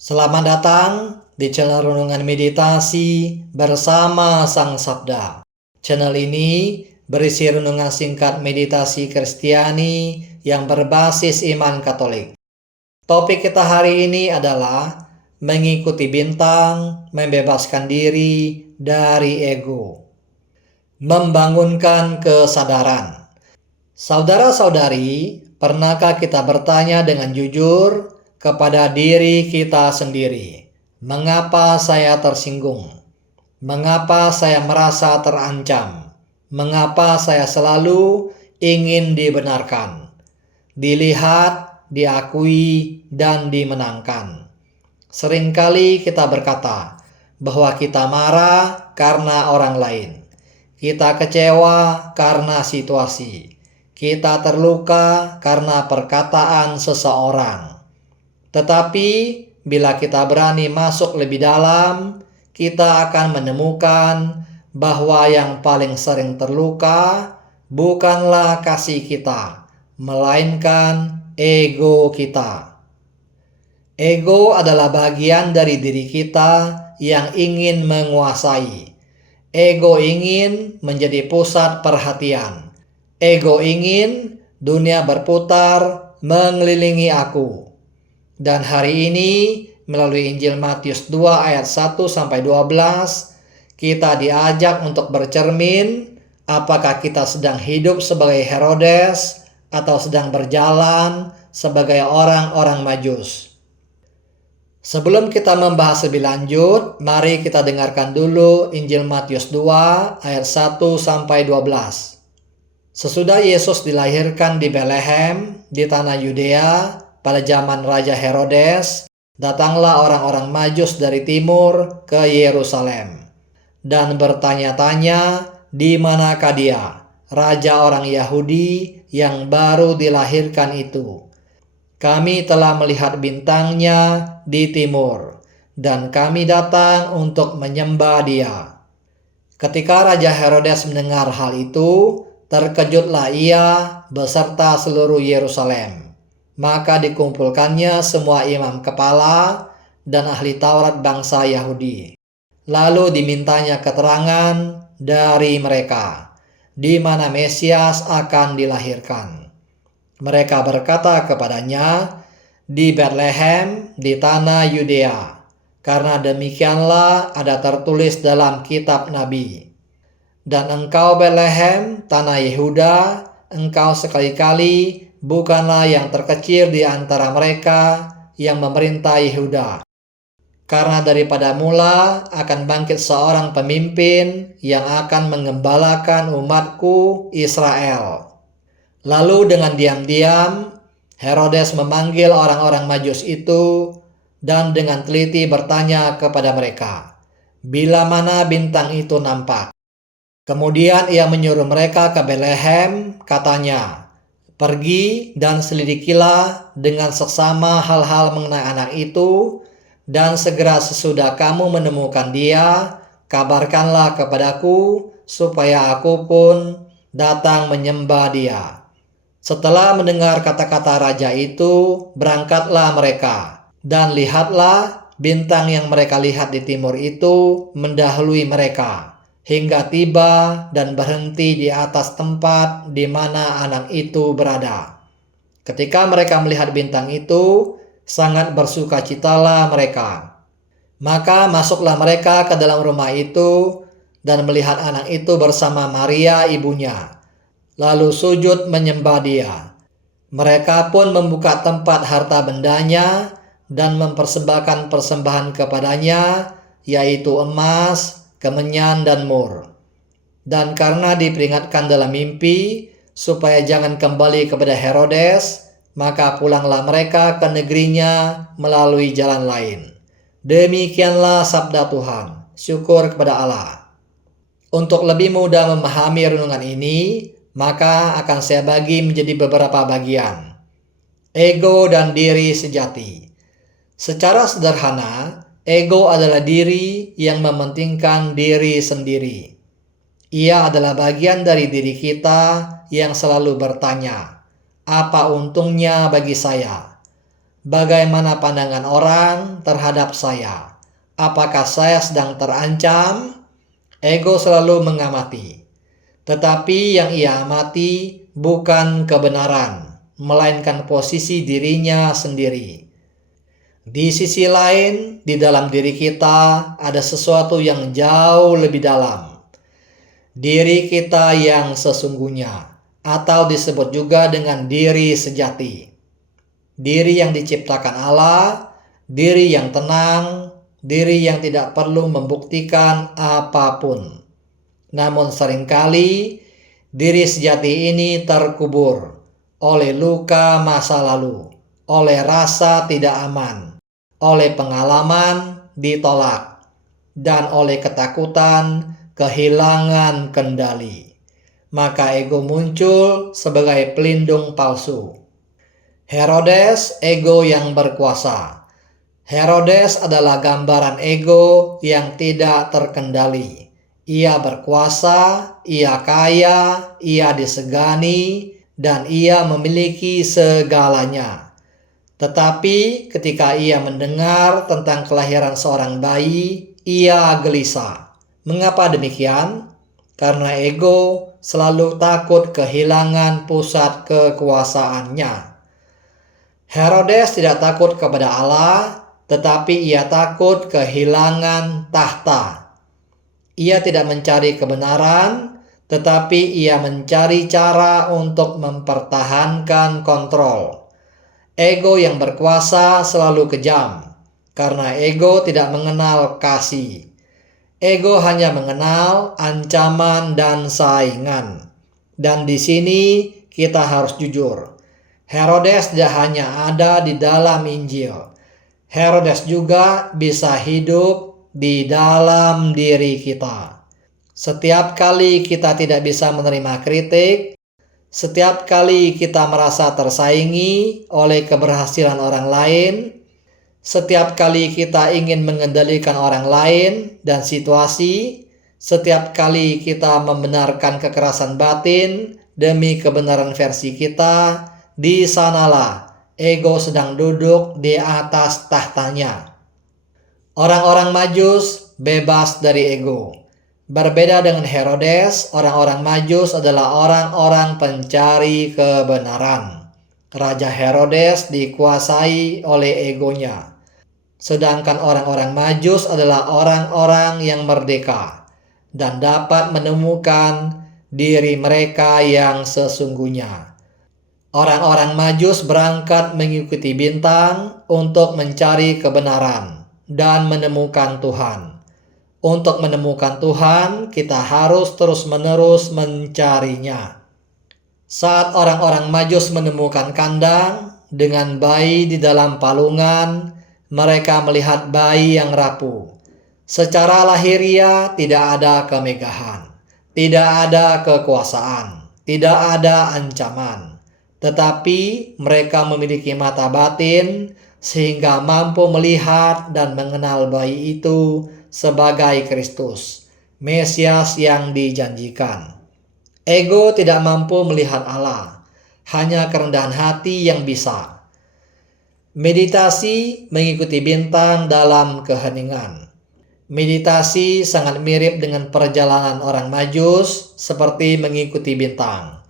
Selamat datang di channel Renungan Meditasi bersama Sang Sabda. Channel ini berisi renungan singkat meditasi Kristiani yang berbasis iman Katolik. Topik kita hari ini adalah mengikuti bintang, membebaskan diri dari ego. Membangunkan kesadaran. Saudara-saudari, pernahkah kita bertanya dengan jujur kepada diri kita sendiri, mengapa saya tersinggung? Mengapa saya merasa terancam? Mengapa saya selalu ingin dibenarkan, dilihat, diakui, dan dimenangkan? Seringkali kita berkata bahwa kita marah karena orang lain. Kita kecewa karena situasi. Kita terluka karena perkataan seseorang. Tetapi bila kita berani masuk lebih dalam, kita akan menemukan bahwa yang paling sering terluka bukanlah kasih kita, melainkan ego kita. Ego adalah bagian dari diri kita yang ingin menguasai. Ego ingin menjadi pusat perhatian. Ego ingin dunia berputar mengelilingi aku. Dan hari ini melalui Injil Matius 2 ayat 1-12 kita diajak untuk bercermin apakah kita sedang hidup sebagai Herodes atau sedang berjalan sebagai orang-orang Majus. Sebelum kita membahas lebih lanjut, mari kita dengarkan dulu Injil Matius 2 ayat 1-12. Sesudah Yesus dilahirkan di Betlehem di tanah Yudea pada zaman Raja Herodes, datanglah orang-orang Majus dari timur ke Yerusalem dan bertanya-tanya, di manakah dia, raja orang Yahudi yang baru dilahirkan itu? Kami telah melihat bintangnya di timur, dan kami datang untuk menyembah dia. Ketika Raja Herodes mendengar hal itu, terkejutlah ia beserta seluruh Yerusalem. Maka dikumpulkannya semua imam kepala dan ahli Taurat bangsa Yahudi. Lalu dimintanya keterangan dari mereka, di mana Mesias akan dilahirkan. Mereka berkata kepadanya, di Betlehem di tanah Yudea, karena demikianlah ada tertulis dalam kitab Nabi. Dan engkau Betlehem, tanah Yehuda, engkau sekali-kali bukanlah yang terkecil di antara mereka yang memerintah Yehuda. Karena daripada mula akan bangkit seorang pemimpin yang akan mengembalakan umatku Israel. Lalu dengan diam-diam Herodes memanggil orang-orang Majus itu dan dengan teliti bertanya kepada mereka, bila mana bintang itu nampak. Kemudian ia menyuruh mereka ke Betlehem, katanya, pergi dan selidikilah dengan seksama hal-hal mengenai anak itu, dan segera sesudah kamu menemukan dia, kabarkanlah kepadaku, supaya aku pun datang menyembah dia. Setelah mendengar kata-kata raja itu, berangkatlah mereka, dan lihatlah bintang yang mereka lihat di timur itu mendahului mereka, hingga tiba dan berhenti di atas tempat di mana anak itu berada. Ketika mereka melihat bintang itu, sangat bersukacitalah mereka. Maka masuklah mereka ke dalam rumah itu dan melihat anak itu bersama Maria ibunya, lalu sujud menyembah dia. Mereka pun membuka tempat harta bendanya dan mempersembahkan persembahan kepadanya, yaitu emas, kemenyan, dan mur. Dan karena diperingatkan dalam mimpi, supaya jangan kembali kepada Herodes, maka pulanglah mereka ke negerinya melalui jalan lain. Demikianlah sabda Tuhan. Syukur kepada Allah. Untuk lebih mudah memahami renungan ini, maka akan saya bagi menjadi beberapa bagian. Ego dan diri sejati. Secara sederhana, ego adalah diri yang mementingkan diri sendiri. Ia adalah bagian dari diri kita yang selalu bertanya, apa untungnya bagi saya? Bagaimana pandangan orang terhadap saya? Apakah saya sedang terancam? Ego selalu mengamati. Tetapi yang ia amati bukan kebenaran, melainkan posisi dirinya sendiri. Di sisi lain, di dalam diri kita ada sesuatu yang jauh lebih dalam. Diri kita yang sesungguhnya, atau disebut juga dengan diri sejati. Diri yang diciptakan Allah, diri yang tenang, diri yang tidak perlu membuktikan apapun. Namun seringkali diri sejati ini terkubur oleh luka masa lalu, oleh rasa tidak aman, oleh pengalaman ditolak, dan oleh ketakutan kehilangan kendali. Maka ego muncul sebagai pelindung palsu. Herodes, ego yang berkuasa. Herodes adalah gambaran ego yang tidak terkendali. Ia berkuasa, ia kaya, ia disegani, dan ia memiliki segalanya. Tetapi ketika ia mendengar tentang kelahiran seorang bayi, ia gelisah. Mengapa demikian? Karena ego selalu takut kehilangan pusat kekuasaannya. Herodes tidak takut kepada Allah, tetapi ia takut kehilangan tahta. Ia tidak mencari kebenaran, tetapi ia mencari cara untuk mempertahankan kontrol. Ego yang berkuasa selalu kejam, karena ego tidak mengenal kasih. Ego hanya mengenal ancaman dan saingan. Dan di sini kita harus jujur. Herodes tidak hanya ada di dalam Injil. Herodes juga bisa hidup di dalam diri kita. Setiap kali kita tidak bisa menerima kritik, setiap kali kita merasa tersaingi oleh keberhasilan orang lain, setiap kali kita ingin mengendalikan orang lain dan situasi, setiap kali kita membenarkan kekerasan batin demi kebenaran versi kita, di sanalah ego sedang duduk di atas tahtanya. Orang-orang Majus bebas dari ego. Berbeda dengan Herodes, orang-orang Majus adalah orang-orang pencari kebenaran. Raja Herodes dikuasai oleh egonya. Sedangkan orang-orang Majus adalah orang-orang yang merdeka dan dapat menemukan diri mereka yang sesungguhnya. Orang-orang Majus berangkat mengikuti bintang untuk mencari kebenaran dan menemukan Tuhan. Untuk menemukan Tuhan, kita harus terus-menerus mencarinya. Saat orang-orang Majus menemukan kandang dengan bayi di dalam palungan, mereka melihat bayi yang rapuh. Secara lahiriah tidak ada kemegahan, tidak ada kekuasaan, tidak ada ancaman. Tetapi mereka memiliki mata batin sehingga mampu melihat dan mengenal bayi itu sebagai Kristus, Mesias yang dijanjikan. Ego tidak mampu melihat Allah, hanya kerendahan hati yang bisa. Meditasi mengikuti bintang dalam keheningan. Meditasi sangat mirip dengan perjalanan orang Majus seperti mengikuti bintang.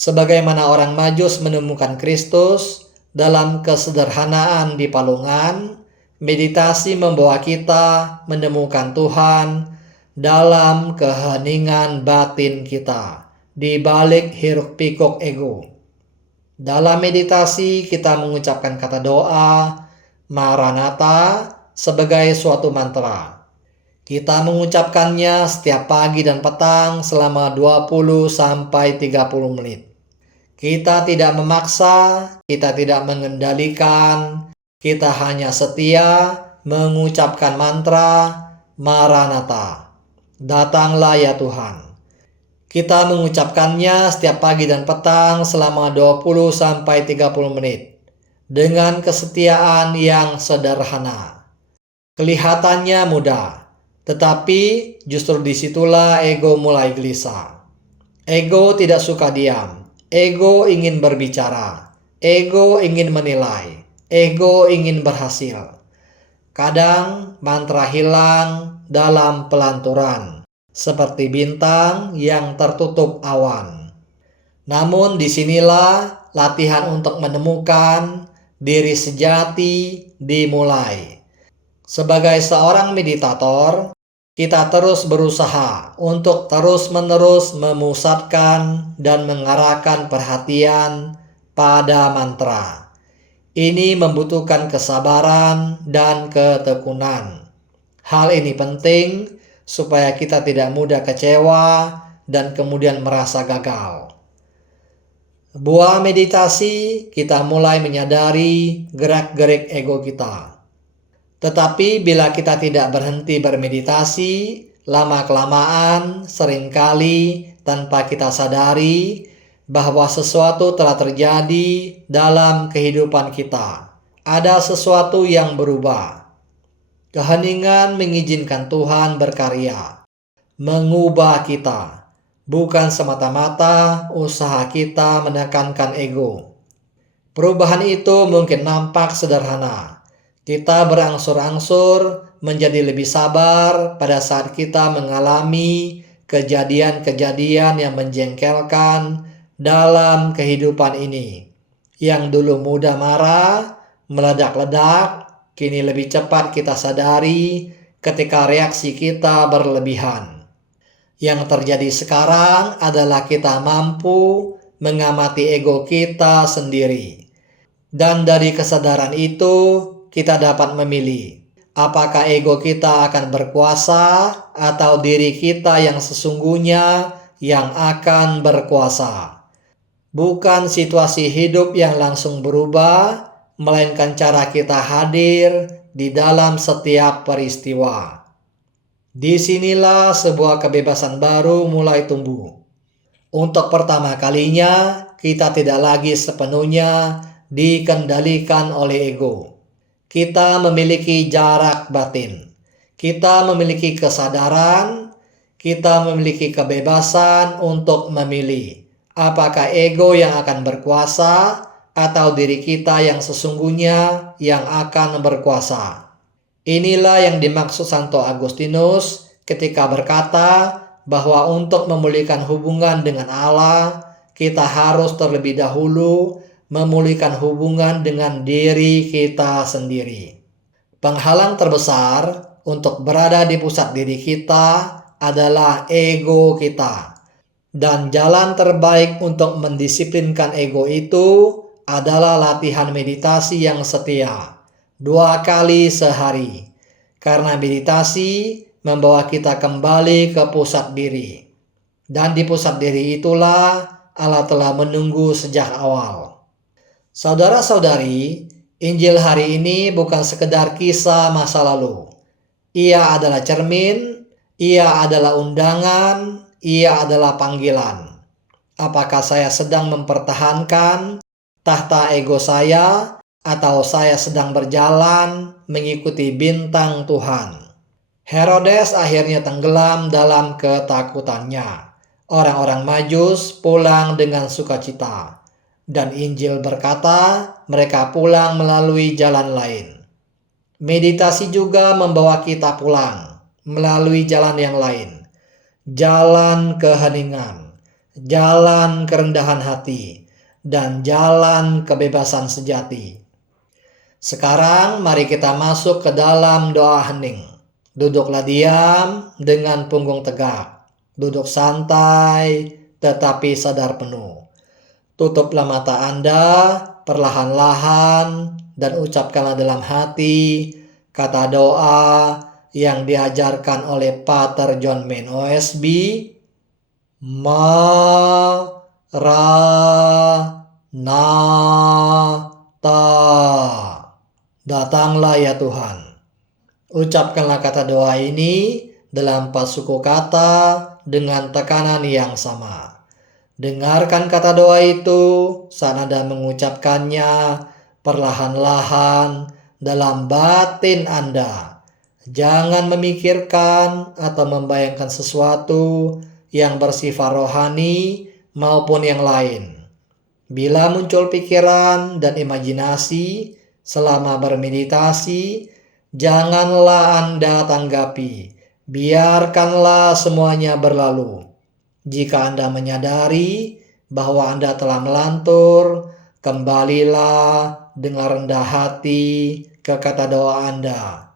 Sebagaimana orang Majus menemukan Kristus dalam kesederhanaan di palungan, meditasi membawa kita menemukan Tuhan dalam keheningan batin kita, di balik hiruk-pikuk ego. Dalam meditasi kita mengucapkan kata doa, Maranatha, sebagai suatu mantra. Kita mengucapkannya setiap pagi dan petang selama 20-30 menit. Kita tidak memaksa, kita tidak mengendalikan, kita hanya setia mengucapkan mantra Maranatha. Datanglah ya Tuhan. Kita mengucapkannya setiap pagi dan petang selama 20-30 menit. Dengan kesetiaan yang sederhana. Kelihatannya mudah, tetapi justru disitulah ego mulai gelisah. Ego tidak suka diam. Ego ingin berbicara. Ego ingin menilai. ego ingin berhasil. Kadang mantra hilang dalam pelanturan, seperti bintang yang tertutup awan. Namun disinilah latihan untuk menemukan diri sejati dimulai. Sebagai seorang meditator, kita terus berusaha untuk terus-menerus memusatkan dan mengarahkan perhatian pada mantra. Ini membutuhkan kesabaran dan ketekunan. Hal ini penting supaya kita tidak mudah kecewa dan kemudian merasa gagal. Buah meditasi, kita mulai menyadari gerak-gerik ego kita. Tetapi bila kita tidak berhenti bermeditasi, lama-kelamaan seringkali tanpa kita sadari bahwa sesuatu telah terjadi dalam kehidupan kita. Ada sesuatu yang berubah. Keheningan mengizinkan Tuhan berkarya, mengubah kita, bukan semata-mata usaha kita menekankan ego. Perubahan itu mungkin nampak sederhana. Kita berangsur-angsur menjadi lebih sabar pada saat kita mengalami kejadian-kejadian yang menjengkelkan dalam kehidupan ini. Yang dulu mudah marah, meledak-ledak, kini lebih cepat kita sadari ketika reaksi kita berlebihan. Yang terjadi sekarang adalah kita mampu mengamati ego kita sendiri. Dan dari kesadaran itu, kita dapat memilih apakah ego kita akan berkuasa atau diri kita yang sesungguhnya yang akan berkuasa. Bukan situasi hidup yang langsung berubah, melainkan cara kita hadir di dalam setiap peristiwa. Disinilah sebuah kebebasan baru mulai tumbuh. Untuk pertama kalinya, kita tidak lagi sepenuhnya dikendalikan oleh ego. Kita memiliki jarak batin. Kita memiliki kesadaran. Kita memiliki kebebasan untuk memilih apakah ego yang akan berkuasa atau diri kita yang sesungguhnya yang akan berkuasa. Inilah yang dimaksud Santo Agustinus ketika berkata bahwa untuk memulihkan hubungan dengan Allah, kita harus terlebih dahulu memulihkan hubungan dengan diri kita sendiri. Penghalang terbesar untuk berada di pusat diri kita adalah ego kita. Dan jalan terbaik untuk mendisiplinkan ego itu adalah latihan meditasi yang setia, 2 kali sehari. Karena meditasi membawa kita kembali ke pusat diri. Dan di pusat diri itulah Allah telah menunggu sejak awal. Saudara-saudari, Injil hari ini bukan sekedar kisah masa lalu. Ia adalah cermin, ia adalah undangan, ia adalah panggilan. Apakah saya sedang mempertahankan tahta ego saya atau saya sedang berjalan mengikuti bintang Tuhan? Herodes akhirnya tenggelam dalam ketakutannya. Orang-orang Majus pulang dengan sukacita. Dan Injil berkata mereka pulang melalui jalan lain. Meditasi juga membawa kita pulang melalui jalan yang lain. Jalan keheningan, jalan kerendahan hati, dan jalan kebebasan sejati. Sekarang mari kita masuk ke dalam doa hening. Duduklah diam dengan punggung tegak. Duduk santai tetapi sadar penuh. Tutuplah mata Anda perlahan-lahan dan ucapkanlah dalam hati kata doa yang diajarkan oleh Pater John Main OSB. Maranatha. Datanglah ya Tuhan. Ucapkanlah kata doa ini dalam 4 suku kata dengan tekanan yang sama. Dengarkan kata doa itu saat Anda mengucapkannya perlahan-lahan dalam batin Anda. Jangan memikirkan atau membayangkan sesuatu yang bersifat rohani maupun yang lain. Bila muncul pikiran dan imajinasi, selama bermeditasi, janganlah Anda tanggapi. Biarkanlah semuanya berlalu. Jika Anda menyadari bahwa Anda telah melantur, kembalilah dengan rendah hati ke kata doa Anda.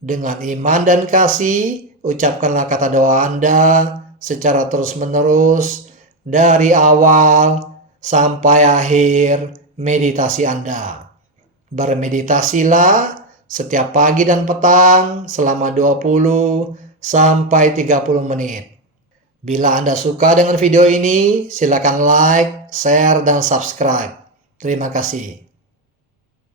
Dengan iman dan kasih, ucapkanlah kata doa Anda secara terus-menerus dari awal sampai akhir meditasi Anda. Bermeditasilah setiap pagi dan petang selama 20 sampai 30 menit. Bila Anda suka dengan video ini, silakan like, share, dan subscribe. Terima kasih.